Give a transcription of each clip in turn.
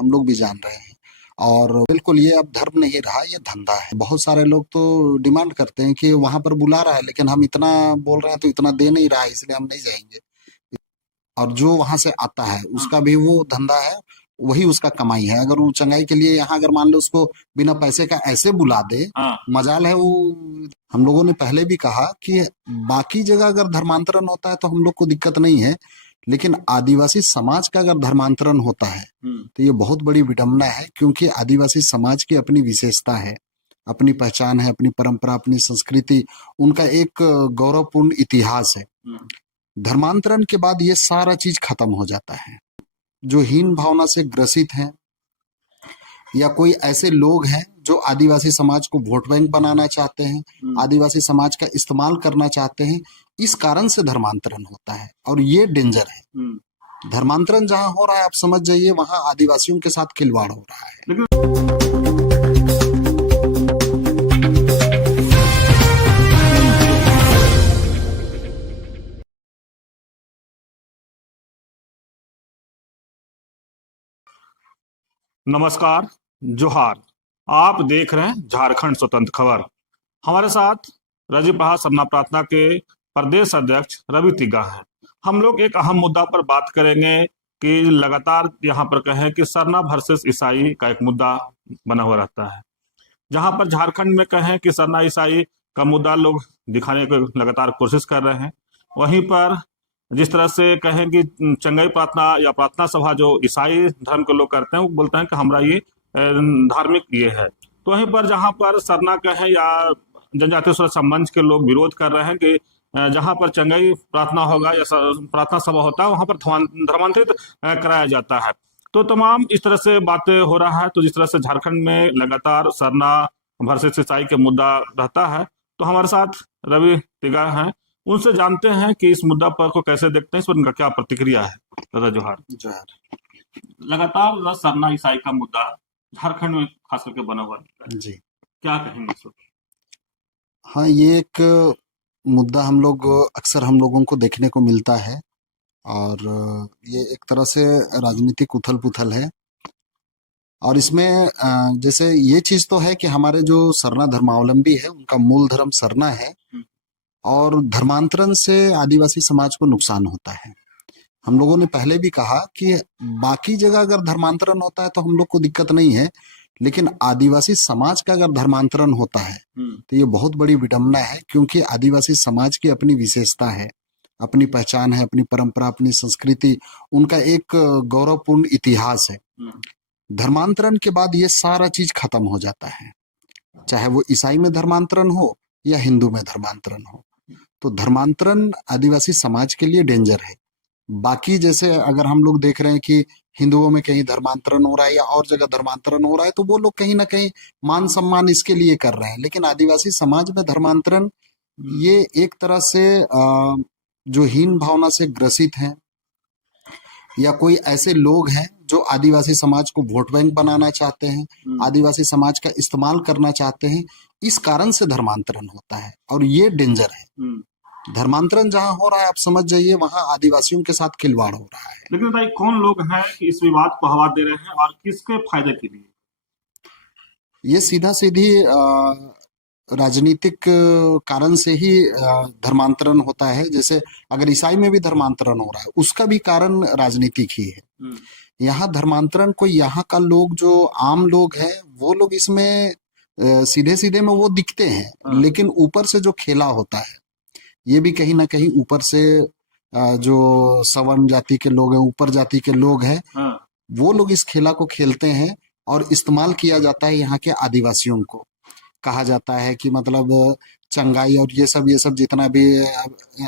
हम लोग भी जान रहे हैं। और बिल्कुल ये अब धर्म नहीं रहा, ये धंधा है। बहुत सारे लोग तो डिमांड करते हैं कि वहां पर बुला रहा है लेकिन हम इतना बोल रहे हैं तो इतना दे नहीं रहा है, इसलिए हम नहीं जाएंगे। और जो वहां से आता है उसका भी वो धंधा है, वही उसका कमाई है। अगर वो चंगाई के लिए यहाँ अगर मान लो उसको बिना पैसे का ऐसे बुला दे, हाँ। मजाल है वो। हम लोगों ने पहले भी कहा कि बाकी जगह अगर धर्मांतरण होता है तो हम लोग को दिक्कत नहीं है, लेकिन आदिवासी समाज का अगर धर्मांतरण होता है तो ये बहुत बड़ी विडंबना है, क्योंकि आदिवासी समाज की अपनी विशेषता है, अपनी पहचान है, अपनी परंपरा, अपनी संस्कृति, उनका एक गौरवपूर्ण इतिहास है। धर्मांतरण के बाद ये सारा चीज खत्म हो जाता है। जो हीन भावना से ग्रसित हैं या कोई ऐसे लोग हैं जो आदिवासी समाज को वोट बैंक बनाना चाहते हैं, आदिवासी समाज का इस्तेमाल करना चाहते हैं, इस कारण से धर्मांतरण होता है और ये डेंजर है। धर्मांतरण जहां हो रहा है आप समझ जाइए वहां आदिवासियों के साथ खिलवाड़ हो रहा है। नमस्कार, जोहार। आप देख रहे हैं झारखंड स्वतंत्र खबर। हमारे साथ रजी प्रहार सरना प्रार्थना के प्रदेश अध्यक्ष रवि तिग्गा हैं। हम लोग एक अहम मुद्दा पर बात करेंगे कि लगातार यहाँ पर कहें कि सरना वर्सेस ईसाई का एक मुद्दा बना हुआ रहता है। जहाँ पर झारखंड में कहें कि सरना ईसाई का मुद्दा लोग दिखाने की लगातार कोशिश कर रहे हैं, वहीं पर जिस तरह से कहें कि चंगाई प्रार्थना या प्रार्थना सभा जो ईसाई धर्म के लोग करते हैं, वो बोलते हैं कि हमारा ये धार्मिक ये है। तो वहीं पर जहाँ पर सरना कहें या जनजातीय सुरक्षा मंच के लोग विरोध कर रहे हैं कि जहाँ पर चंगाई प्रार्थना होगा या प्रार्थना सभा होता है वहां पर धर्मांतरित कराया जाता है। तो तमाम इस तरह से बातें हो रहा है। तो जिस तरह से झारखंड में लगातार सरना वर्सेस ईसाई के मुद्दा रहता है, तो हमारे साथ रवि तिग्गा हैं, उनसे जानते हैं कि इस मुद्दा पर को कैसे देखते हैं, इस पर उनका क्या प्रतिक्रिया है। दादा जोहार। जोहार। लगातार सरना ईसाई का मुद्दा झारखंड में खास करके बना हुआ है जी, क्या कहेंगे इस पर? हाँ, ये एक मुद्दा अक्सर हम लोगों को देखने को मिलता है और ये एक तरह से राजनीतिक उथल पुथल है। और इसमें जैसे ये चीज तो है कि हमारे जो सरना धर्मावलंबी है उनका मूल धर्म सरना है और धर्मांतरण से आदिवासी समाज को नुकसान होता है। हम लोगों ने पहले भी कहा कि बाकी जगह अगर धर्मांतरण होता है तो हम लोग को दिक्कत नहीं है, लेकिन आदिवासी समाज का अगर धर्मांतरण होता है तो ये बहुत बड़ी विडंबना है, क्योंकि आदिवासी समाज की अपनी विशेषता है, अपनी पहचान है, अपनी परंपरा, अपनी संस्कृति, उनका एक गौरवपूर्ण इतिहास है। धर्मांतरण के बाद ये सारा चीज खत्म हो जाता है, चाहे वो ईसाई में धर्मांतरण हो या हिंदू में धर्मांतरण हो। तो धर्मांतरण आदिवासी समाज के लिए डेंजर है। बाकी जैसे अगर हम लोग देख रहे हैं कि हिंदुओं में कहीं धर्मांतरण हो रहा है या और जगह धर्मांतरण हो रहा है तो वो लोग कहीं ना कहीं मान सम्मान इसके लिए कर रहे हैं, लेकिन आदिवासी समाज में धर्मांतरण ये एक तरह से जो हीन भावना से ग्रसित हैं या कोई ऐसे लोग हैं जो आदिवासी समाज को वोट बैंक बनाना चाहते हैं, आदिवासी समाज का इस्तेमाल करना चाहते हैं, इस कारण से धर्मांतरण होता है और ये डेंजर है। धर्मांतरण जहां हो रहा है आप समझ जाइए वहां आदिवासियों के साथ खिलवाड़ हो रहा है। लेकिन भाई कौन लोग हैं कि इस विवाद को हवा दे रहे हैं और किसके फायदे के लिए? ये सीधा सीधी राजनीतिक कारण से ही धर्मांतरण होता है। जैसे अगर ईसाई में भी धर्मांतरण हो रहा है उसका भी कारण राजनीतिक ही है। यहाँ धर्मांतरण कोई यहाँ का लोग जो आम लोग हैं वो लोग इसमें सीधे सीधे में वो दिखते हैं, लेकिन ऊपर से जो खेला होता है ये भी कहीं ना कहीं ऊपर से जो सवर्ण जाति के लोग हैं, ऊपर जाति के लोग हैं, वो लोग इस खेला को खेलते हैं और इस्तेमाल किया जाता है यहाँ के आदिवासियों को। कहा जाता है कि मतलब चंगाई और ये सब जितना भी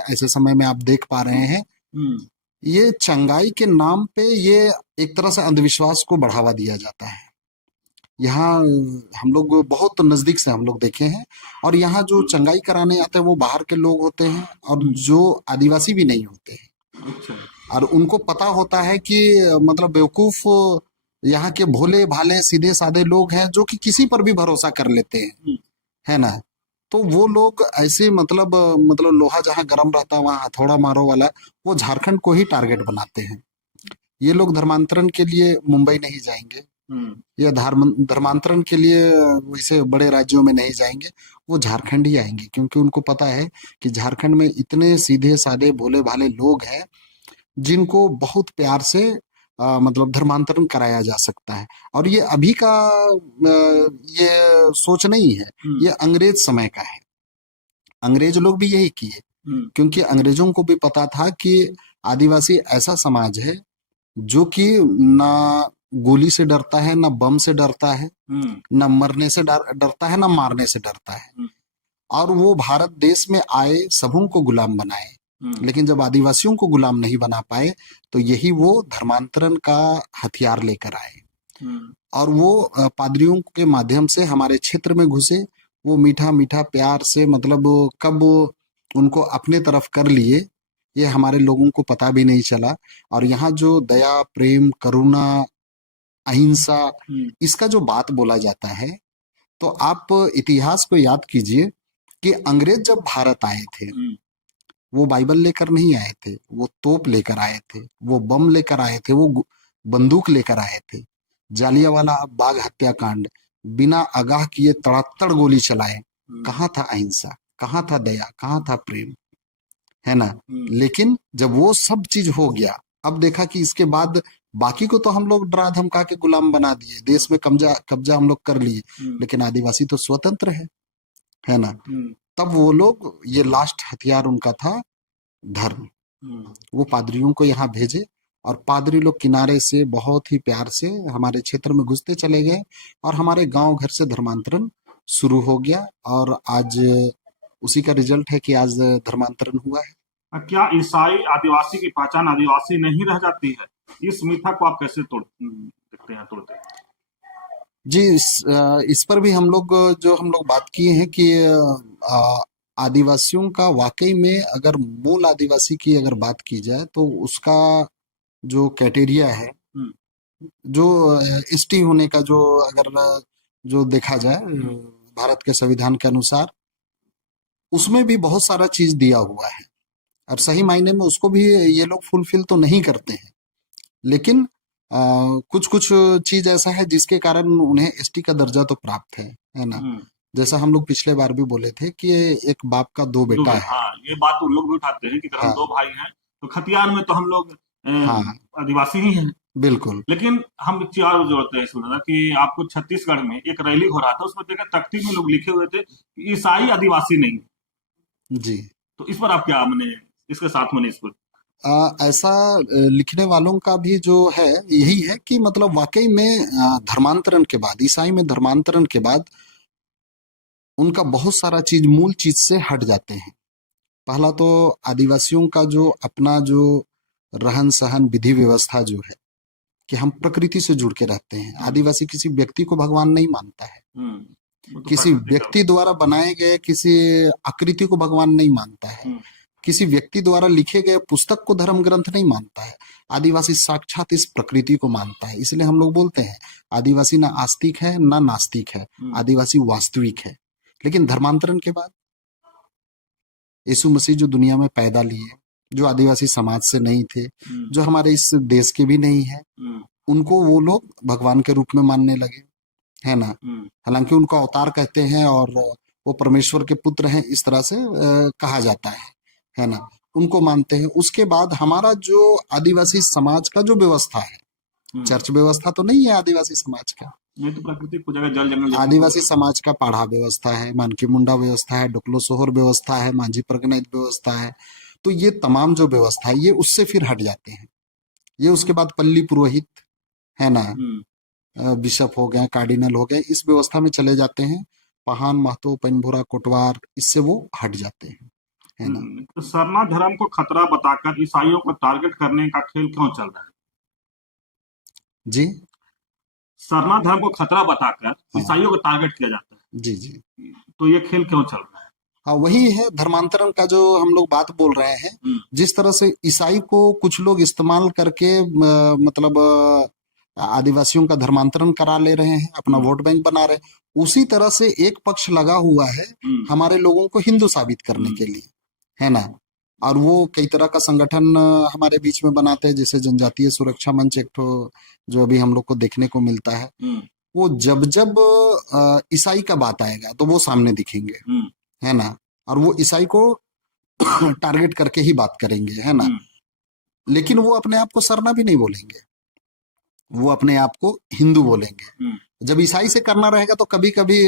ऐसे समय में आप देख पा रहे हैं, ये चंगाई के नाम पे ये एक तरह से अंधविश्वास को बढ़ावा दिया जाता है। यहाँ हम लोग बहुत नजदीक से हम लोग देखे हैं और यहाँ जो चंगाई कराने आते हैं वो बाहर के लोग होते हैं और जो आदिवासी भी नहीं होते हैं। और उनको पता होता है कि मतलब बेवकूफ यहाँ के भोले भाले सीधे साधे लोग हैं जो कि किसी पर भी भरोसा कर लेते हैं, है ना। तो वो लोग ऐसे मतलब लोहा जहाँ गर्म रहता है वहां हथौड़ा मारो वाला वो झारखंड को ही टारगेट बनाते हैं। ये लोग धर्मांतरण के लिए मुंबई नहीं जाएंगे, या धर्मांतरण के लिए वैसे बड़े राज्यों में नहीं जाएंगे, वो झारखंड ही आएंगे, क्योंकि उनको पता है कि झारखंड में इतने सीधे साधे भोले भाले लोग हैं जिनको बहुत प्यार से मतलब धर्मांतरण कराया जा सकता है। और ये अभी का ये सोच नहीं है, ये अंग्रेज समय का है। अंग्रेज लोग भी यही किए, क्योंकि अंग्रेजों को भी पता था कि आदिवासी ऐसा समाज है जो कि ना गोली से डरता है, ना बम से डरता है, ना मरने से डरता है, ना मारने से डरता है। और वो भारत देश में आए, सबों को गुलाम बनाए, लेकिन जब आदिवासियों को गुलाम नहीं बना पाए तो यही वो धर्मांतरण का हथियार लेकर आए। और वो पादरियों के माध्यम से हमारे क्षेत्र में घुसे। वो मीठा मीठा प्यार से, मतलब कब वो उनको अपने तरफ कर लिए ये हमारे लोगों को पता भी नहीं चला। और यहाँ जो दया, प्रेम, करुणा, अहिंसा, इसका जो बात बोला जाता है, तो आप इतिहास को याद कीजिए कि अंग्रेज जब भारत आए थे, वो बाइबल लेकर नहीं आए थे, वो तोप लेकर आए थे, वो बम लेकर आए थे, वो बंदूक लेकर आए थे। जालियांवाला बाग हत्याकांड, बिना आगाह किए तड़ातड़ गोली चलाए। कहाँ था अहिंसा, कहाँ था दया, कहाँ था प्रेम, है ना। लेकिन जब वो सब चीज हो गया, अब देखा कि इसके बाद बाकी को तो हम लोग डरा धमका के गुलाम बना दिए, देश में कब्जा कब्जा हम लोग कर लिए, लेकिन आदिवासी तो स्वतंत्र है ना। तब वो लोग, ये लास्ट हथियार उनका था धर्म। वो पादरियों को यहाँ भेजे, और पादरी लोग किनारे से बहुत ही प्यार से हमारे क्षेत्र में घुसते चले गए, और हमारे गांव घर से धर्मांतरण शुरू हो गया। और आज उसी का रिजल्ट है कि आज धर्मांतरण हुआ है। क्या ईसाई आदिवासी की पहचान आदिवासी नहीं रह जाती है? इस मिथक को आप कैसे देखते हैं, तोड़ते हैं? जी, इस पर भी हम लोग बात किए हैं कि आदिवासियों का वाकई में, अगर मूल आदिवासी की अगर बात की जाए तो उसका जो क्राइटेरिया है, जो एसटी होने का, जो अगर जो देखा जाए भारत के संविधान के अनुसार, उसमें भी बहुत सारा चीज दिया हुआ है, और सही मायने में उसको भी ये लोग फुलफिल तो नहीं करते हैं। लेकिन कुछ कुछ चीज ऐसा है जिसके कारण उन्हें एसटी का दर्जा तो प्राप्त है ना। जैसा हम लोग पिछले बार भी बोले थे कि एक बाप का दो बेटा है। हाँ, ये बात तो लोग भी उठाते हैं कि अगर हम दो भाई हैं तो खतियान में तो हम लोग हाँ, आदिवासी ही हैं। बिल्कुल। लेकिन हम एक चीज और जोड़ते हैं इसमें कि आपको छत्तीसगढ़ में एक रैली हो रहा था, उसमें देखा तख्ती में लोग लिखे हुए थे कि ईसाई आदिवासी नहीं है। जी, तो इस पर आप क्या मने, इसके साथ मने इस पर? ऐसा लिखने वालों का भी जो है यही है कि मतलब वाकई में धर्मांतरण के बाद, ईसाई में धर्मांतरण के बाद उनका बहुत सारा चीज मूल चीज से हट जाते हैं। पहला तो आदिवासियों का जो अपना जो रहन सहन, विधि व्यवस्था जो है, कि हम प्रकृति से जुड़ के रहते हैं। आदिवासी किसी व्यक्ति को भगवान नहीं मानता है, तो किसी व्यक्ति द्वारा बनाए गए किसी आकृति को भगवान नहीं मानता है, किसी व्यक्ति द्वारा लिखे गए पुस्तक को धर्म ग्रंथ नहीं मानता है। आदिवासी साक्षात इस प्रकृति को मानता है। इसलिए हम लोग बोलते हैं आदिवासी ना आस्तिक है ना नास्तिक है, आदिवासी वास्तविक है। लेकिन धर्मांतरण के बाद यीशु मसीह जो दुनिया में पैदा लिए, जो आदिवासी समाज से नहीं थे, जो हमारे इस देश के भी नहीं है, उनको वो लोग भगवान के रूप में मानने लगे, है ना। हालांकि उनको अवतार कहते हैं और वो परमेश्वर के पुत्र हैं, इस तरह से कहा जाता है ना। उनको मानते हैं। उसके बाद हमारा जो आदिवासी समाज का जो व्यवस्था है, चर्च व्यवस्था तो नहीं है आदिवासी समाज का, नहीं तो प्राकृतिक पूजा का जल जंगल। आदिवासी समाज का पाढ़ा व्यवस्था है, मानकी मुंडा व्यवस्था है, डोकलो सोहर व्यवस्था है, मांझी प्रगणित व्यवस्था है। तो ये तमाम जो व्यवस्था है, ये उससे फिर हट जाते हैं। ये उसके बाद पल्ली पुरोहित, है ना, बिशप हो गए, कार्डिनल हो गए, इस व्यवस्था में चले जाते हैं। पहान, महतो, पेनभोरा, कोटवार, इससे वो हट जाते हैं, है ना। तो सरना धर्म को खतरा बताकर ईसाइयों को टारगेट करने का खेल क्यों चल रहा है? जी, सरना धर्म को खतरा बताकर ईसाइयों को टारगेट किया जाता है। जी जी। तो ये खेल क्यों चल रहा है? हाँ, वही है धर्मांतरण का जो हम लोग बात बोल रहे हैं। जिस तरह से ईसाई को कुछ लोग इस्तेमाल करके मतलब आदिवासियों का धर्मांतरण करा ले रहे हैं, अपना वोट बैंक बना रहे हैं, उसी तरह से एक पक्ष लगा हुआ है हमारे लोगों को हिंदू साबित करने के लिए, है ना। और वो कई तरह का संगठन हमारे बीच में बनाते हैं, जैसे जनजातीय सुरक्षा मंच एक ठो जो अभी हम लोग को देखने को मिलता है। वो जब जब ईसाई का बात आएगा तो वो सामने दिखेंगे, है ना। और वो ईसाई को टारगेट करके ही बात करेंगे, है ना। लेकिन वो अपने आप को सरना भी नहीं बोलेंगे, वो अपने आप को हिंदू बोलेंगे। जब ईसाई से करना रहेगा तो कभी कभी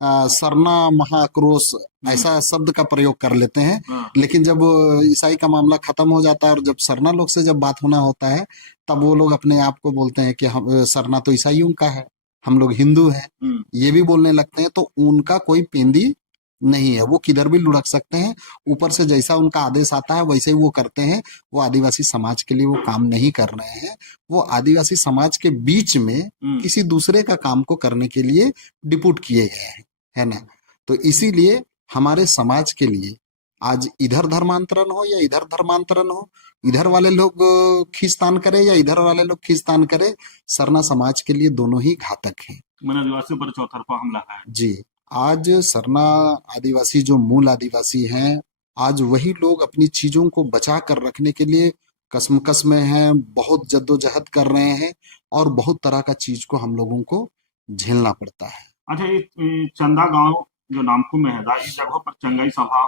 सरना महाक्रोश ऐसा शब्द का प्रयोग कर लेते हैं। लेकिन जब ईसाई का मामला खत्म हो जाता है और जब सरना लोग से जब बात होना होता है, तब वो लोग अपने आप को बोलते हैं कि हम सरना तो ईसाइयों का है, हम लोग हिंदू हैं, ये भी बोलने लगते हैं। तो उनका कोई पेंदी नहीं है, वो किधर भी लुढ़क सकते हैं। ऊपर से जैसा उनका आदेश आता है वैसे ही वो करते हैं। वो आदिवासी समाज के लिए वो काम नहीं कर रहे हैं, वो आदिवासी समाज के बीच में किसी दूसरे का काम को करने के लिए डिप्यूट किए गए हैं, है ना। तो इसीलिए हमारे समाज के लिए आज इधर धर्मांतरण हो या इधर धर्मांतरण हो, इधर वाले लोग खींचतान करे या इधर वाले लोग खींचतान करे, सरना समाज के लिए दोनों ही घातक हैं। मन आदिवासियों पर चौतरफा हमला है जी। आज सरना आदिवासी जो मूल आदिवासी हैं, आज वही लोग अपनी चीजों को बचा कर रखने के लिए कसमकस में हैं, बहुत जद्दोजहद कर रहे हैं और बहुत तरह का चीज को हम लोगों को झेलना पड़ता है। अच्छा, ये चंदा गांव जो नामकू में है, इस जगह पर चंगाई सभा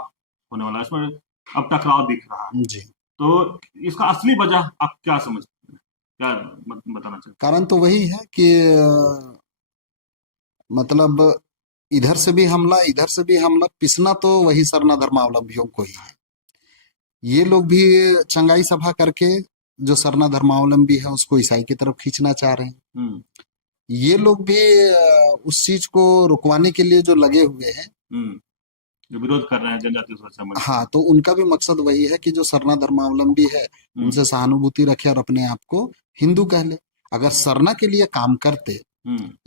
होने वाला है, इसमें अब टकराव दिख रहा है। जी। तो इसका असली वजह आप क्या समझते हैं, क्या बताना चाहते हैं? कारण तो वही है कि मतलब इधर से भी हमला इधर से भी हमला, पिसना तो वही सरना धर्मावलंबियों को ही है। ये लोग भी चंगाई सभा करके जो सरना धर्मावलंबी है उसको ईसाई की तरफ खींचना चाह रहे हैं। ये लोग भी उस चीज को रुकवाने के लिए जो लगे हुए हैं, जो विरोध कर रहे हैं जनजातीय सुरक्षा मंच। हाँ, तो उनका भी मकसद वही है कि जो सरना धर्मावलंबी है उनसे सहानुभूति रखे और अपने आप को हिंदू कह ले। अगर सरना के लिए काम करते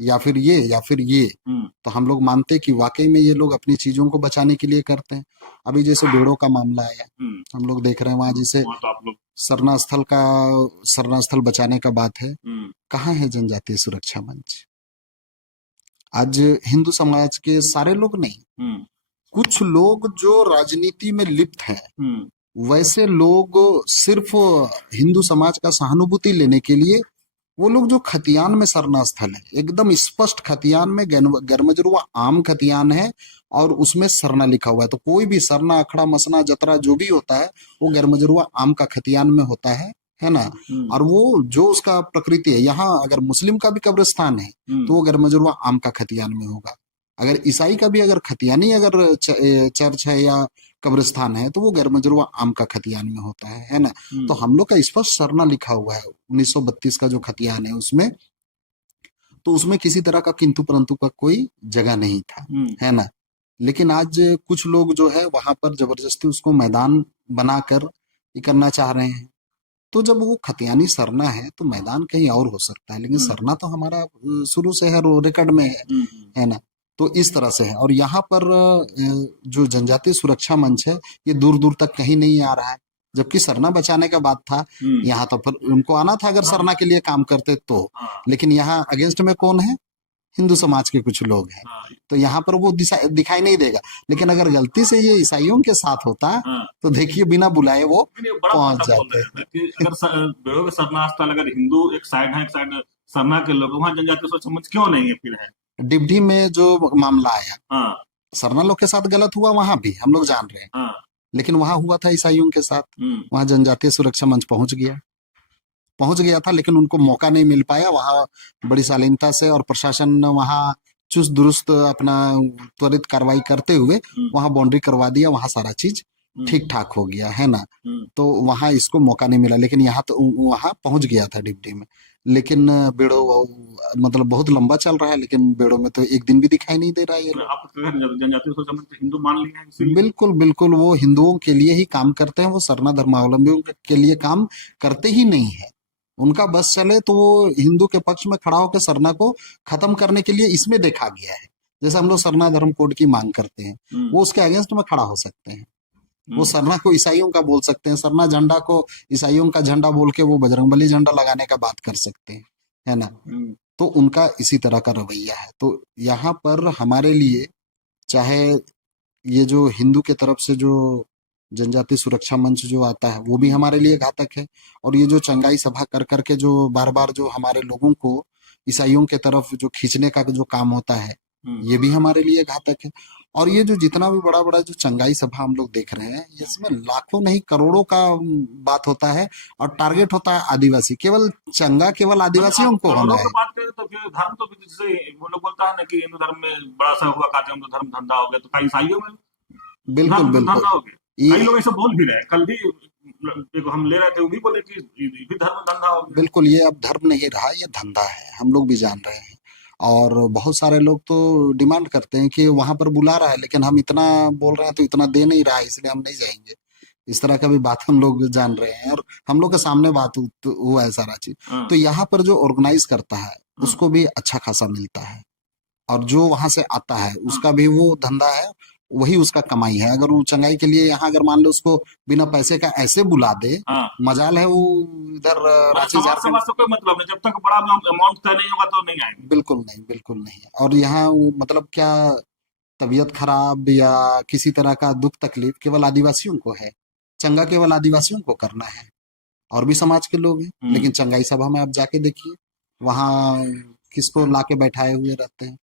या फिर ये तो हम लोग मानते कि वाकई में ये लोग अपनी चीजों को बचाने के लिए करते हैं। अभी जैसे बेड़ों का मामला आया, हम लोग देख रहे हैं वहां जैसे तो आप लोग सरना स्थल बचाने का बात है, कहाँ है जनजातीय सुरक्षा मंच? आज हिंदू समाज के सारे लोग नहीं, कुछ लोग जो राजनीति में लिप्त हैं, वैसे लोग सिर्फ हिंदू समाज का सहानुभूति लेने के लिए वो लोग जो खतियान में सरना स्थल है, एकदम स्पष्ट खतियान में गरमजरुआ आम खतियान है और उसमें सरना लिखा हुआ है। तो कोई भी सरना अखड़ा मसना जतरा जो भी होता है वो गरमजरुआ आम का खतियान में होता है ना। और वो जो उसका प्रकृति है, यहाँ अगर मुस्लिम का भी कब्रिस्तान है तो वो गरमजरुआ आम का खतियान में होगा। अगर ईसाई का भी अगर खतियानी अगर चर्च है या कब्रिस्तान है तो वो गैरमजरुआ आम का खतियान में होता है ना। तो हम लोग का स्पष्ट सरना लिखा हुआ है 1932 का जो खतियान है उसमें, तो उसमें किसी तरह का किंतु परंतु का कोई जगह नहीं था, है ना। लेकिन आज कुछ लोग जो है वहां पर जबरदस्ती उसको मैदान बनाकर ये करना चाह रहे हैं। तो जब वो खतियानी सरना है तो मैदान कहीं और हो सकता है, लेकिन सरना तो हमारा शुरू से है, रिकॉर्ड में है ना। तो इस तरह से है। और यहाँ पर जो जनजातीय सुरक्षा मंच है ये दूर दूर तक कहीं नहीं आ रहा है, जबकि सरना बचाने का बात था। यहाँ तो फिर उनको आना था अगर सरना के लिए काम करते तो, लेकिन यहाँ अगेंस्ट में कौन है? हिंदू समाज के कुछ लोग हैं। तो यहाँ पर वो दिखाई नहीं देगा। लेकिन अगर गलती से ये ईसाइयों के साथ होता तो देखिए बिना बुलाए वो पहुंच जाते। अगर बेड़ों के सरना स्थल अगर हिंदू एक साइड है, एक साइड सरना के लोग, वहाँ जनजातीय सुरक्षा मंच क्यों नहीं है फिर? है डिप्टी में जो मामला आया, सरना लोग के साथ गलत हुआ, वहां भी हम लोग जान रहे हैं, लेकिन वहां हुआ था ईसाइयों के साथ। वहां जनजातीय सुरक्षा मंच पहुंच गया था, लेकिन उनको मौका नहीं मिल पाया। वहां बड़ी शालीनता से और प्रशासन वहां चुस्त दुरुस्त अपना त्वरित कार्रवाई करते हुए वहां बाउंड्री करवा दिया, वहां सारा चीज ठीक ठाक हो गया, है ना। तो वहां इसको मौका नहीं मिला, लेकिन यहाँ तो वहां पहुंच गया था डिप्टी में। लेकिन बेड़ो मतलब बहुत लंबा चल रहा है, लेकिन बेड़ो में तो एक दिन भी दिखाई नहीं दे रहा है। आप जनजातीय सुरक्षा मंच हिंदू मान लिए हैं? बिल्कुल बिल्कुल, वो हिंदुओं के लिए ही काम करते हैं, वो सरना धर्मावलंबियों के लिए काम करते ही नहीं है। उनका बस चले तो वो हिंदू के पक्ष में खड़ा होकर सरना को खत्म करने के लिए इसमें देखा गया है। जैसे हम लोग सरना धर्म कोड की मांग करते हैं, वो उसके अगेंस्ट में खड़ा हो सकते हैं। वो सरना को ईसाइयों का बोल सकते हैं, सरना झंडा को ईसाइयों का झंडा बोल के वो बजरंगबली झंडा लगाने का बात कर सकते हैं, है ना। तो उनका इसी तरह का रवैया है। तो यहाँ पर हमारे लिए चाहे ये जो हिंदू के तरफ से जो जनजाति सुरक्षा मंच जो आता है वो भी हमारे लिए घातक है। और ये जो चंगाई सभा कर करके जो बार बार जो हमारे लोगों को ईसाइयों के तरफ जो खींचने का जो काम होता है ये भी हमारे लिए घातक है। और ये जो जितना भी बड़ा बड़ा जो चंगाई सभा हम लोग देख रहे हैं इसमें लाखों नहीं करोड़ों का बात होता है। और टारगेट होता है आदिवासी, केवल चंगा केवल मतलब आदिवासियों को होना करोड़ों है। की बात करें तो फिर धर्म तो फिर जैसे वो लोग बोलता है ना कि हिंदू धर्म में बड़ा सा हुआ कहते हैं तो धर्म धंधा हो गया, तो कई ईसाइयों में बिल्कुल धर्म बिल्कुल। धंधा हो गया। ये कई लोग ऐसे बोल भी रहे हैं, कल भी एक हम ले रहे थे वो भी बोले कि ये भी धर्म धंधा हो गया। बिल्कुल ये अब धर्म नहीं रहा, ये धंधा है, हम लोग भी जान रहे हैं। और बहुत सारे लोग तो डिमांड करते हैं कि वहां पर बुला रहा है लेकिन हम इतना बोल रहे हैं तो इतना दे नहीं रहा है इसलिए हम नहीं जाएंगे। इस तरह का भी बात हम लोग जान रहे हैं और हम लोग के सामने बात तो हुआ है सारा चीज। हाँ, तो यहाँ पर जो ऑर्गेनाइज करता है हाँ, उसको भी अच्छा खासा मिलता है। और जो वहां से आता है हाँ, उसका भी वो धंधा है, वही उसका कमाई है। अगर वो चंगाई के लिए यहाँ अगर मान लो उसको बिना पैसे का ऐसे बुला दे, हाँ। मजाल है वो इधर मतलब रांची समाज झारखंड। समाज से कोई मतलब नहीं, जब तक बड़ा अमाउंट तय नहीं होगा तो नहीं आएंगे। बिल्कुल नहीं, बिल्कुल नहीं। और यहाँ वो मतलब क्या, तबीयत खराब या किसी तरह का दुख तकलीफ केवल आदिवासियों को है, चंगा केवल आदिवासियों को करना है। और भी समाज के लोग हैं हम्म, लेकिन चंगाई सभा में आप जाके देखिए वहाँ किसको लाके बैठाए हुए रहते हैं।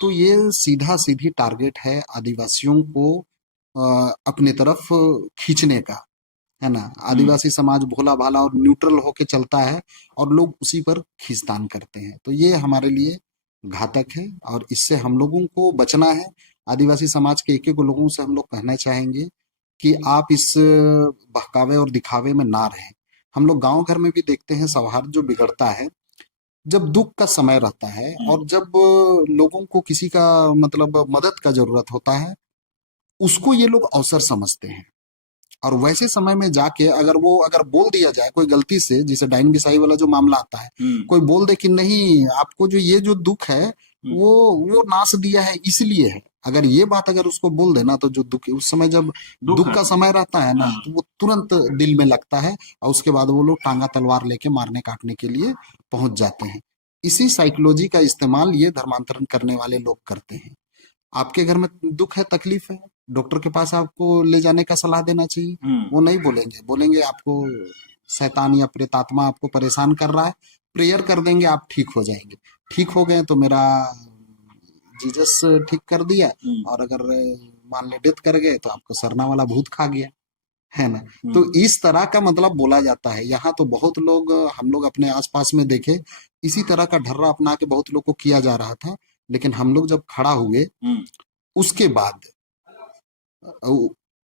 तो ये सीधा सीधी टारगेट है आदिवासियों को अपने तरफ खींचने का, है ना। हम्म, आदिवासी समाज भोला भाला और न्यूट्रल होके चलता है और लोग उसी पर खींचतान करते हैं, तो ये हमारे लिए घातक है और इससे हम लोगों को बचना है। आदिवासी समाज के एक एक लोगों से हम लोग कहना चाहेंगे कि आप इस बहकावे और दिखावे में ना रहें। हम लोग गांव घर में भी देखते हैं सौहार्द जो बिगड़ता है जब दुख का समय रहता है हम्म, और जब लोगों को किसी का मतलब मदद का जरूरत होता है, उसको ये लोग अवसर समझते हैं। और वैसे समय में जाके अगर बोल दिया जाए कोई गलती से, जैसे डाइन बिसाई वाला जो मामला आता है, हम्म, कोई बोल दे कि नहीं आपको जो ये जो दुख है हम्म, वो वो नाश दिया है इसलिए है, अगर ये बात अगर उसको बोल देना तो जो दुख उस समय जब दुख दुख है। का समय रहता है ना हाँ, तो वो तुरंत दिल में लगता है और उसके बाद वो लोग टांगा तलवार लेके मारने काटने के लिए पहुंच जाते हैं। इसी साइकोलॉजी का इस्तेमाल ये धर्मांतरण करने वाले लोग करते हैं। आपके घर में दुख है, तकलीफ है, डॉक्टर के पास आपको ले जाने का सलाह देना चाहिए। हम्म, वो नहीं बोलेंगे, बोलेंगे आपको शैतान या प्रेतात्मा आपको परेशान कर रहा है, प्रेयर कर देंगे आप ठीक हो जाएंगे। ठीक हो गए तो मेरा जीसस ठीक कर दिया। हम्म, और अगर मान ले डेथ कर गए तो आपको सरना वाला भूत खा गया, है ना। तो हम्म, इस तरह का मतलब बोला जाता है। यहाँ तो बहुत लोग हम लोग अपने आसपास में देखे इसी तरह का ढर्रा अपना के बहुत लोग को किया जा रहा था। लेकिन हम लोग जब खड़ा हुए हम्म, उसके बाद अ,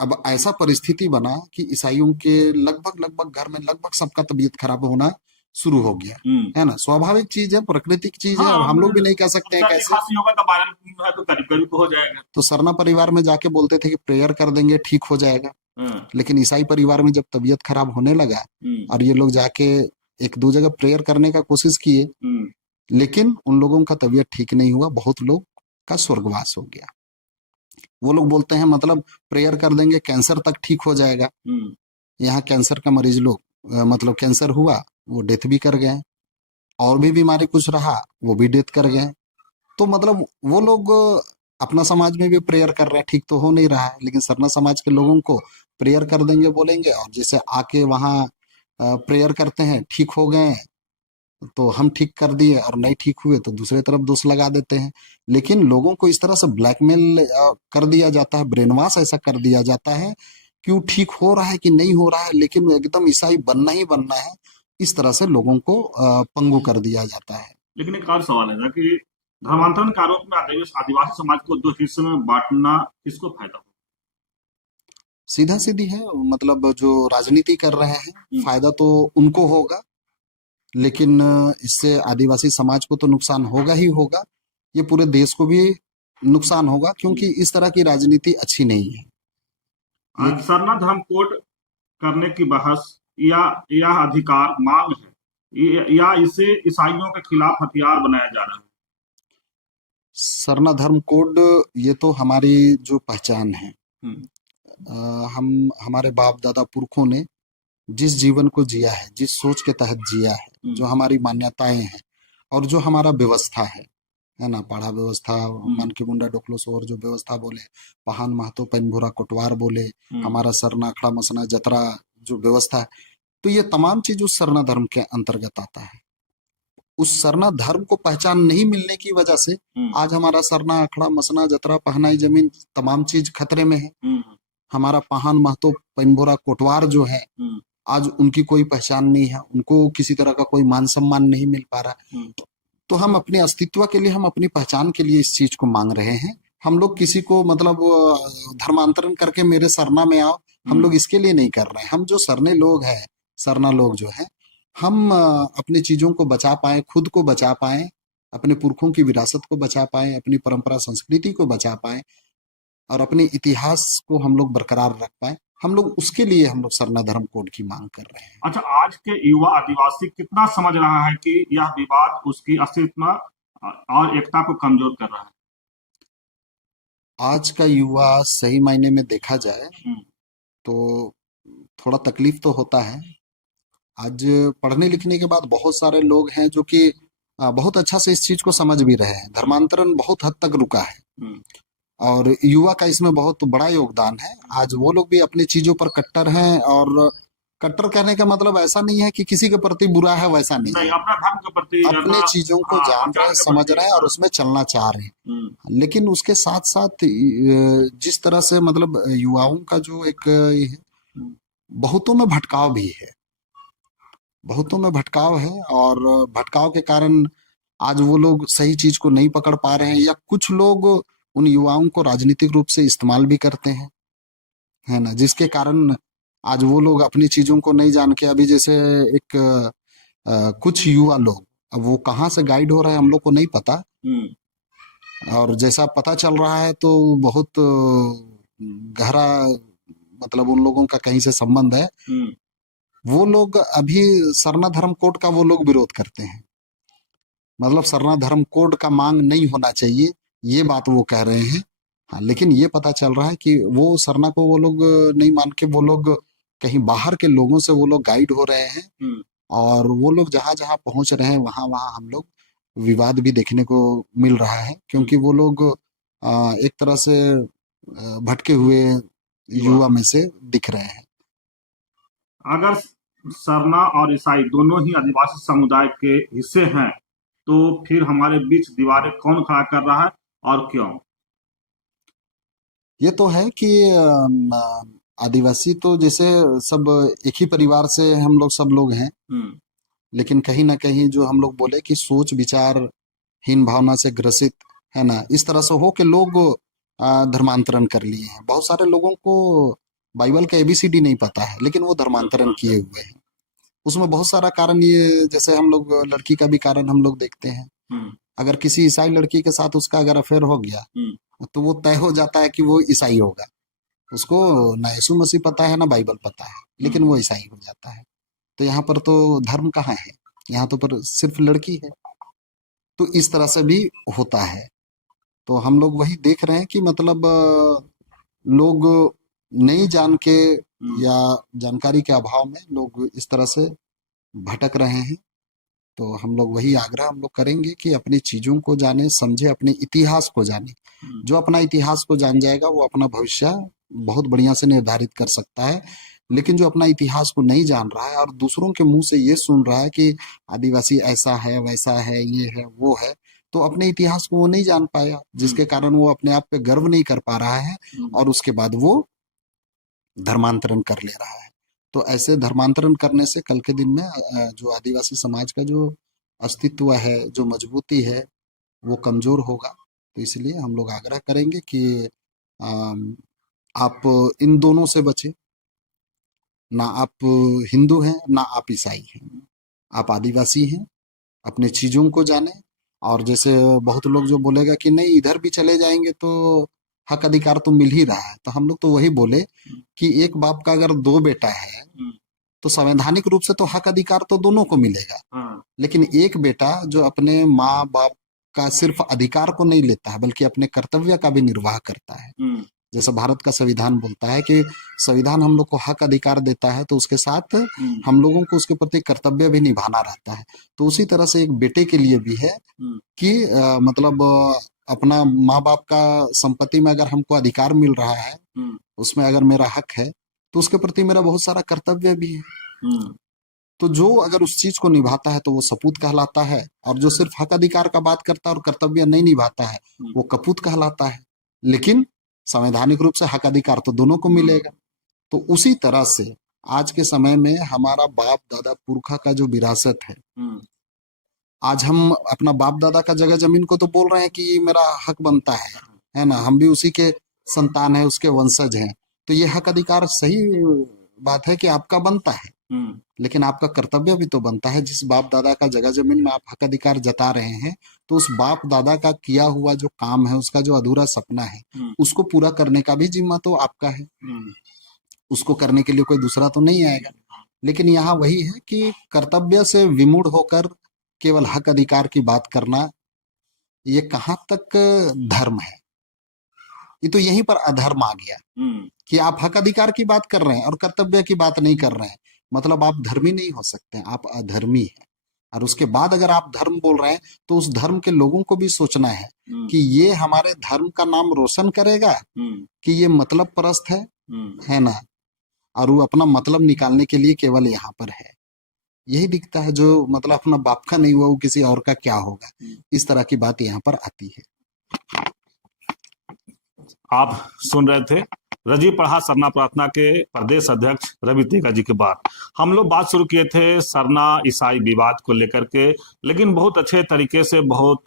अब ऐसा परिस्थिति बना कि ईसाइयों के लगभग लगभग घर में लगभग सबका तबीयत खराब होना शुरू हो गया, हम्म। है ना। स्वाभाविक चीज है, प्राकृतिक चीज है, अब हाँ, हम लोग भी नहीं कह सकते हैं सर्दी कैसे। खांसी होगा तो वायरल है तो करीब करीब तो हो जाएगा। तो सरना परिवार में जाके बोलते थे कि प्रेयर कर देंगे ठीक हो जाएगा। हाँ, लेकिन ईसाई परिवार में जब तबीयत खराब होने लगा हम्म, और ये लोग जाके एक दो जगह प्रेयर करने का कोशिश किए, हम्म, लेकिन उन लोगों का तबीयत ठीक नहीं हुआ, बहुत लोग का स्वर्गवास हो गया। वो लोग बोलते हैं मतलब प्रेयर कर देंगे कैंसर तक ठीक हो जाएगा। हम्म, यहाँ कैंसर का मरीज लोग मतलब कैंसर हुआ वो डेथ भी कर गए, और भी बीमारी कुछ रहा वो भी डेथ कर गए। तो मतलब वो लोग अपना समाज में भी प्रेयर कर रहे हैं, ठीक तो हो नहीं रहा है, लेकिन सरना समाज के लोगों को प्रेयर कर देंगे बोलेंगे, और जैसे आके वहाँ प्रेयर करते हैं ठीक हो गए तो हम ठीक कर दिए, और नहीं ठीक हुए तो दूसरे तरफ दोष लगा देते हैं। लेकिन लोगों को इस तरह से ब्लैकमेल कर दिया जाता है, ब्रेन वॉश ऐसा कर दिया जाता है कि वो ठीक हो रहा है कि नहीं हो रहा है लेकिन एकदम ईसाई बनना ही बनना है। इस तरह से लोगों को पंगु कर दिया जाता है। लेकिन एक और सवाल है ना कि धर्मांतरण के आरोप में आते हुए आदिवासी समाज को दो हिस्सों में बांटना किसको फायदा सीधा सीधी है, मतलब जो राजनीति कर रहे हैं हो? फायदा तो उनको होगा, लेकिन इससे आदिवासी समाज को तो नुकसान होगा ही होगा। ये पूरे देश को भी नुकसान होगा क्योंकि इस तरह की राजनीति अच्छी नहीं है। ये आज सरना धर्म कोड करने की बहस या यह अधिकार मांग है या इसे ईसाइयों के खिलाफ हथियार बनाया जा रहा है? सरना धर्म कोड ये तो हमारी जो पहचान है, हम्म, हम हमारे बाप दादा पुरखों ने जिस जीवन को जिया है, जिस सोच के तहत जिया है, हम्म, जो हमारी मान्यताएं हैं और जो हमारा व्यवस्था है, है ना, पाढ़ा व्यवस्था, मानकी मुंडा डोकलो सोर जो व्यवस्था बोले, पहान महतो पेनभोरा कोटवार बोले, हमारा सरना अखड़ा मसना जतरा जो व्यवस्था है, तो ये तमाम चीज उस सरना धर्म के अंतर्गत आता है। उस सरना धर्म को पहचान नहीं मिलने की वजह से आज हमारा सरना अखड़ा मसना जतरा पहनाई जमीन तमाम चीज खतरे में है। हमारा पहान महतो पेनभोरा कोटवार जो है, आज उनकी कोई पहचान नहीं है, उनको किसी तरह का कोई मान सम्मान नहीं मिल पा रहा। तो हम अपने अस्तित्व के लिए, हम अपनी पहचान के लिए इस चीज को मांग रहे हैं। हम लोग किसी को मतलब धर्मांतरण करके मेरे सरना में आओ, हम लोग इसके लिए नहीं कर रहे हैं। हम जो सरने लोग हैं, सरना लोग जो है, हम अपनी चीजों को बचा पाए, खुद को बचा पाए, अपने पुरखों की विरासत को बचा पाए, अपनी परंपरा संस्कृति को बचा पाए और अपने इतिहास को हम लोग बरकरार रख पाए, हम लोग उसके लिए हम लोग सरना धर्म कोड की मांग कर रहे हैं। अच्छा, आज के युवा आदिवासी कितना समझ रहा है कि यह विवाद उसकी अस्तित्व और एकता को कमजोर कर रहा है? आज का युवा सही मायने में देखा जाए तो थोड़ा तकलीफ तो होता है। आज पढ़ने लिखने के बाद बहुत सारे लोग हैं जो कि बहुत अच्छा से इस चीज को समझ भी रहे हैं। धर्मांतरण बहुत हद तक रुका है और युवा का इसमें बहुत बड़ा योगदान है। आज वो लोग भी अपनी चीजों पर कट्टर हैं, और कट्टर कहने का मतलब ऐसा नहीं है कि किसी के प्रति बुरा है, वैसा नहीं है। अपना धर्म के प्रति, अपने चीजों को जान रहे हैं, समझ रहे हैं और उसमें चलना चाह रहे हैं। लेकिन उसके साथ साथ जिस तरह से मतलब युवाओं का जो एक बहुतों में भटकाव भी है, बहुतों में भटकाव है, और भटकाव के कारण आज वो लोग सही चीज को नहीं पकड़ पा रहे हैं, या कुछ लोग उन युवाओं को राजनीतिक रूप से इस्तेमाल भी करते हैं, है ना, जिसके कारण आज वो लोग अपनी चीजों को नहीं जान के, अभी जैसे एक कुछ युवा लोग, अब वो कहाँ से गाइड हो रहे हैं हम लोग को नहीं पता, और जैसा पता चल रहा है तो बहुत गहरा मतलब उन लोगों का कहीं से संबंध है। वो लोग अभी सरना धर्म कोड का वो लोग विरोध करते हैं, मतलब सरना धर्म कोड का मांग नहीं होना चाहिए, ये बात वो कह रहे हैं। हाँ, लेकिन ये पता चल रहा है कि वो सरना को वो लोग नहीं मान के, वो लोग कहीं बाहर के लोगों से वो लोग गाइड हो रहे हैं, और वो लोग जहां जहां पहुंच रहे हैं वहां वहां हम लोग विवाद भी देखने को मिल रहा है, क्योंकि वो लोग एक तरह से भटके हुए युवा में से दिख रहे हैं। अगर सरना और ईसाई दोनों ही आदिवासी समुदाय के हिस्से हैं, तो फिर हमारे बीच दीवारें कौन खड़ा कर रहा है और क्यों? ये तो है कि आदिवासी तो जैसे सब एक ही परिवार से हम लोग सब लोग हैं, लेकिन कहीं ना कहीं जो हम लोग बोले कि सोच विचार हीन भावना से ग्रसित, है ना, इस तरह से हो के लोग धर्मांतरण कर लिए हैं। बहुत सारे लोगों को बाइबल का एबीसीडी नहीं पता है, लेकिन वो धर्मांतरण किए हुए हैं। उसमें बहुत सारा कारण, ये जैसे हम लोग लड़की का भी कारण हम लोग देखते हैं। अगर किसी ईसाई लड़की के साथ उसका अगर अफेयर हो गया तो वो तय हो जाता है कि वो ईसाई होगा। उसको ना यीशु मसीह पता है ना बाइबल पता है, लेकिन वो ईसाई हो जाता है। तो यहाँ पर तो धर्म कहाँ है, यहाँ तो पर सिर्फ लड़की है। तो इस तरह से भी होता है। तो हम लोग वही देख रहे हैं कि मतलब लोग नहीं जान के या जानकारी के अभाव में लोग इस तरह से भटक रहे हैं। तो हम लोग वही आग्रह हम लोग करेंगे कि अपनी चीजों को जाने, समझे, अपने इतिहास को जाने। जो अपना इतिहास को जान जाएगा वो अपना भविष्य बहुत बढ़िया से निर्धारित कर सकता है। लेकिन जो अपना इतिहास को नहीं जान रहा है और दूसरों के मुंह से ये सुन रहा है कि आदिवासी ऐसा है, वैसा है, ये है, वो है, तो अपने इतिहास को वो नहीं जान पाया, जिसके कारण वो अपने आप पे गर्व नहीं कर पा रहा है, और उसके बाद वो धर्मांतरण कर ले रहा है। तो ऐसे धर्मांतरण करने से कल के दिन में जो आदिवासी समाज का जो अस्तित्व है, जो मजबूती है, वो कमजोर होगा। तो इसलिए हम लोग आग्रह करेंगे कि आप इन दोनों से बचे, ना आप हिंदू हैं ना आप ईसाई हैं, आप आदिवासी हैं। अपने चीजों को जाने, और जैसे बहुत लोग जो बोलेगा कि नहीं इधर भी चले जाएंगे तो हक अधिकार तो मिल ही रहा है, तो हम लोग तो वही बोले कि एक बाप का अगर दो बेटा है तो संवैधानिक रूप से तो हक अधिकार तो दोनों को मिलेगा। लेकिन एक बेटा जो अपने माँ बाप का सिर्फ अधिकार को नहीं लेता है, बल्कि अपने कर्तव्य का भी निर्वाह करता है, जैसे भारत का संविधान बोलता है कि संविधान हम लोग को हक अधिकार देता है, तो उसके साथ हम लोगों को उसके प्रति कर्तव्य भी निभाना रहता है। तो उसी तरह से एक बेटे के लिए भी है कि मतलब अपना माँ बाप का संपत्ति में अगर हमको अधिकार मिल रहा है, उसमें अगर मेरा हक है, तो उसके प्रति मेरा बहुत सारा कर्तव्य भी है। तो जो अगर उस चीज को निभाता है तो वो सपूत कहलाता है, और जो सिर्फ हक अधिकार का बात करता है और कर्तव्य नहीं निभाता है वो कपूत कहलाता है। लेकिन संवैधानिक रूप से हक अधिकार तो दोनों को मिलेगा। तो उसी तरह से आज के समय में हमारा बाप दादा पुरखा का जो विरासत है, आज हम अपना बाप दादा का जगह जमीन को तो बोल रहे हैं कि ये मेरा हक बनता है ना, हम भी उसी के संतान है, उसके वंशज हैं। तो ये हक अधिकार सही बात है कि आपका बनता है, लेकिन आपका कर्तव्य भी तो बनता है। जिस बाप दादा का जगह जमीन में आप हक अधिकार जता रहे हैं, तो उस बाप दादा का किया हुआ जो काम है, उसका जो अधूरा सपना है, उसको पूरा करने का भी जिम्मा तो आपका है। उसको करने के लिए कोई दूसरा तो नहीं आएगा। लेकिन यहाँ वही है कि कर्तव्य से विमूढ़ होकर केवल हक अधिकार की बात करना, ये कहाँ तक धर्म है? ये तो यहीं पर अधर्म आ गया कि आप हक अधिकार की बात कर रहे हैं और कर्तव्य की बात नहीं कर रहे हैं। मतलब आप धर्मी नहीं हो सकते, आप अधर्मी हैं। और उसके बाद अगर आप धर्म बोल रहे हैं तो उस धर्म के लोगों को भी सोचना है कि ये हमारे धर्म का नाम रोशन करेगा कि ये मतलब परस्त है ना, और वो अपना मतलब निकालने के लिए केवल यहाँ पर है। यही दिखता है, जो मतलब अपना बाप का नहीं हुआ वो किसी और का क्या होगा, इस तरह की बात यहाँ पर आती है। आप सुन रहे थे रजी पढ़ा सरना प्रार्थना के प्रदेश अध्यक्ष रवि तेगा जी की बात। हम लोग बात शुरू किए थे सरना ईसाई विवाद को लेकर के, लेकिन बहुत अच्छे तरीके से, बहुत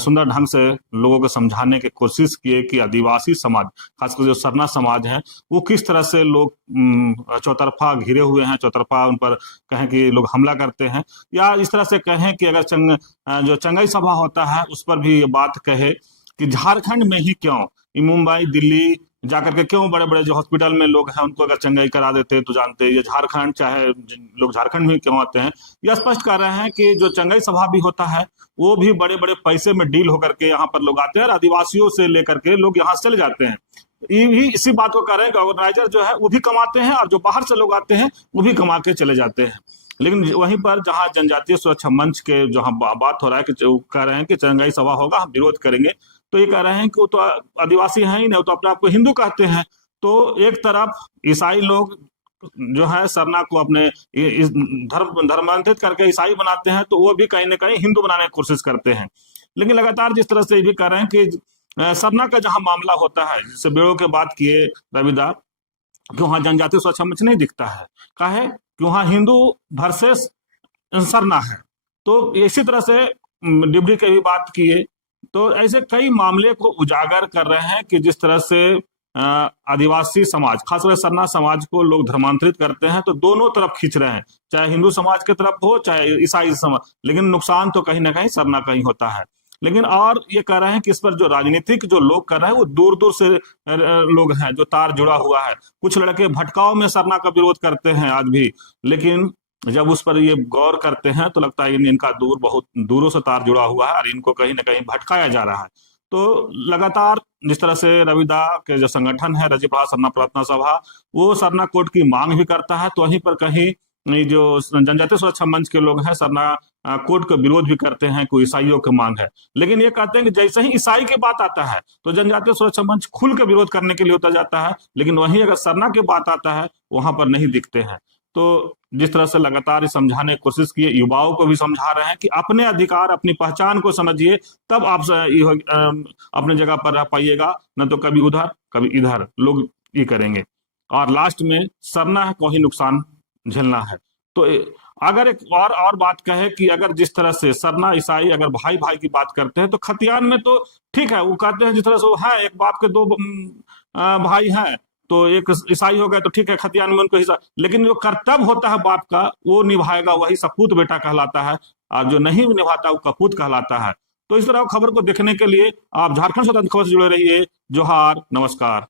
सुंदर ढंग से लोगों को समझाने की कोशिश किए कि आदिवासी समाज, खासकर जो सरना समाज है, वो किस तरह से लोग चौतरफा घिरे हुए हैं, चौतरफा उन पर कहें कि लोग हमला करते हैं, या इस तरह से कहें कि अगर जो चंगाई सभा होता है उस पर भी ये बात कहे कि झारखंड में ही क्यों, मुंबई दिल्ली जाकर के क्यों बड़े बड़े जो हॉस्पिटल में लोग हैं उनको अगर चंगाई करा देते तो जानते, ये झारखंड, चाहे लोग झारखंड में क्यों आते हैं। यह स्पष्ट कर रहे हैं कि जो चंगाई सभा भी होता है वो भी बड़े बड़े पैसे में डील होकर के यहाँ पर लोग आते हैं और आदिवासियों से लेकर के लोग यहाँ से चले जाते हैं। ये इसी बात को कर रहे हैं कि ऑर्गेनाइजर जो है वो भी कमाते हैं और जो बाहर से लोग आते हैं वो भी कमा के चले जाते हैं। लेकिन वहीं पर जहां जनजातीय सुरक्षा मंच के जहां बात हो रहा है कि कह रहे हैं कि चंगाई सभा होगा, हम विरोध करेंगे, तो ये कह रहे हैं कि वो तो आदिवासी हैं ही नहीं, वो तो अपने आप को हिंदू कहते हैं। तो एक तरफ ईसाई लोग जो है सरना को अपने धर्मांतरित करके ईसाई बनाते हैं, तो वो भी कहीं ना कहीं हिंदू बनाने की कोशिश करते हैं। लेकिन लगातार जिस तरह से ये भी कह रहे हैं कि सरना का जहां मामला होता है, जिससे बेड़ो के बात किए रविदा, कि वहां जनजातीय सुरक्षा मंच नहीं दिखता है, काहे कि वहां हिंदू वर्सेस सरना है। तो इसी तरह से डिबरी की भी बात किए, तो ऐसे कई मामले को उजागर कर रहे हैं कि जिस तरह से आदिवासी समाज, खासकर सरना समाज को लोग धर्मांतरित करते हैं, तो दोनों तरफ खींच रहे हैं, चाहे हिंदू समाज की तरफ हो चाहे ईसाई समाज, लेकिन नुकसान तो कहीं ना कहीं सरना का ही होता है। लेकिन और ये कह रहे हैं कि इस पर जो राजनीतिक जो लोग कर रहे हैं वो दूर दूर से लोग हैं, जो तार जुड़ा हुआ है। कुछ लड़के भटकाव में सरना का विरोध करते हैं आज भी, लेकिन जब उस पर ये गौर करते हैं तो लगता है इनका बहुत दूरों से तार जुड़ा हुआ है और इनको कहीं ना कहीं भटकाया जा रहा है। तो लगातार जिस तरह से रविदा के जो संगठन है रजी पढ़ा सरना प्रार्थना सभा, वो सरना कोड की मांग भी करता है, तो वहीं पर कहीं जो जनजातीय सुरक्षा मंच के लोग हैं सरना कोड का विरोध भी करते हैं, कोई ईसाइयों की मांग है। लेकिन ये कहते हैं कि जैसे ही ईसाई की बात आता है तो जनजातीय सुरक्षा मंच खुल के विरोध करने के लिए होता जाता है, लेकिन वहीं अगर सरना की बात आता है वहां पर नहीं दिखते हैं। तो जिस तरह से लगातार समझाने की कोशिश की, युवाओं को भी समझा रहे हैं कि अपने अधिकार, अपनी पहचान को समझिए, तब आप अपने जगह पर रह पाइएगा, न तो कभी उधर कभी इधर लोग ये करेंगे और लास्ट में सरना को ही नुकसान झेलना है। तो अगर एक और बात कहे कि अगर जिस तरह से सरना ईसाई अगर भाई भाई की बात करते हैं तो खतियान में तो ठीक है, वो कहते हैं जिस तरह से वो है एक बाप के दो भाई हैं, तो एक ईसाई हो गए तो ठीक है, खतियान में उनको हिस्सा, लेकिन जो कर्तव्य होता है बाप का वो निभाएगा, वही सपूत बेटा कहलाता है, और जो नहीं निभाता वो कपूत कहलाता है। तो इस तरह खबर को देखने के लिए आप झारखंड स्वतंत्र खबर से जुड़े रहिए। जोहार, नमस्कार।